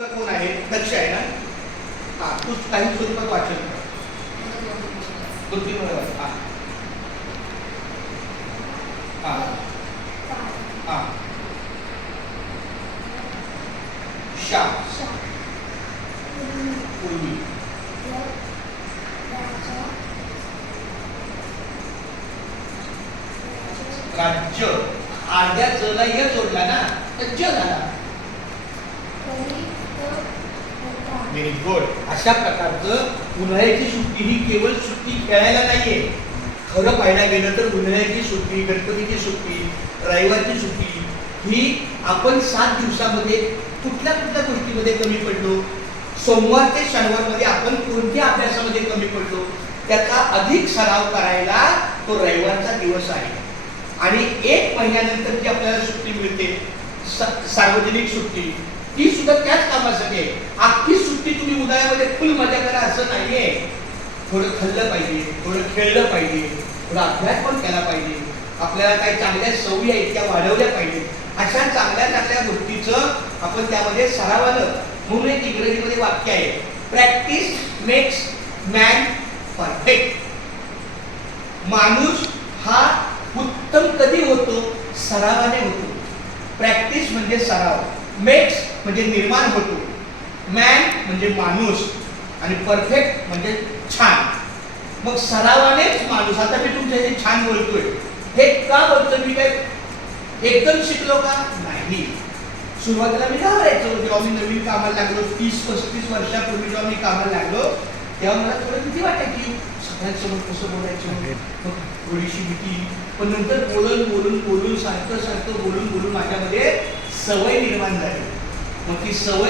कोण आहे? दक्ष आहे ना. हा, तू काही स्वरूपात वाचन कर. 2-3 वेळा वाच. हा हा हा. शा पूर्वी राज्य. अर्ध्या जला य जोडला ना तर ज झाला. Very good. अशा प्रकारचं उन्हाळ्याची सुट्टी ही केवळ सुट्टी खेळायला नाहीये. खरं पाहायला गेलं तर उन्हाळ्याची सुट्टी, गणपतीची सुट्टी, रविवारची सुट्टी ही आपण 7 दिवसामध्ये कुठल्या कुठल्या गोष्टीमध्ये कमी पडलो. सोमवार ते शनिवारमध्ये आपण कोणत्या अभ्यासामध्ये कमी पडलो त्याचा अधिक सराव करायला तो रविवारचा दिवस आहे. आणि 1 महिन्यानंतर जी आपल्याला सुट्टी मिळते सार्वजनिक सुट्टी, ती सुद्धा त्याच कामासाठी आहे. अख्खी सुट्टी तुम्ही उन्हाळ्यामध्ये फुल मजा करा असं नाहीये. थोडं खाल्लं पाहिजे, थोडं खेळलं पाहिजे, थोडा अभ्यास पण केला पाहिजे. आपल्याला काही चांगल्या सवयी आहेत त्या वाढवल्या पाहिजे. अशा चांगल्या चांगल्या गोष्टीचं आपण त्यामध्ये सरावानं. म्हणून एक इंग्रजीमध्ये वाक्य आहे, प्रॅक्टिस मेक्स मॅन परफेक्ट. माणूस हा उत्तम कधी होतो? सरावाने होतो. प्रॅक्टिस म्हणजे सराव, मेक्स म्हणजे निर्माण होतो, मॅन म्हणजे माणूस, आणि परफेक्ट म्हणजे छान. मग सरावानेच माणूस. आता मी तुमच्याशी छान बोलतोय हे का बोलतोय? मी काय एकदम शिकलो का? नाही. सुरुवातीला मी घाबरायचो. जेव्हा मी नवीन कामाला लागलो 30-35 वर्षापूर्वी जेव्हा मी कामाला लागलो तेव्हा मला थोडं भीती वाटायची. सगळ्यांसमोर कसं बोलायचं, थोडीशी भीती. पण नंतर बोलून सारखं बोलून माझ्यामध्ये सवय निर्माण झाली. मग ती सवय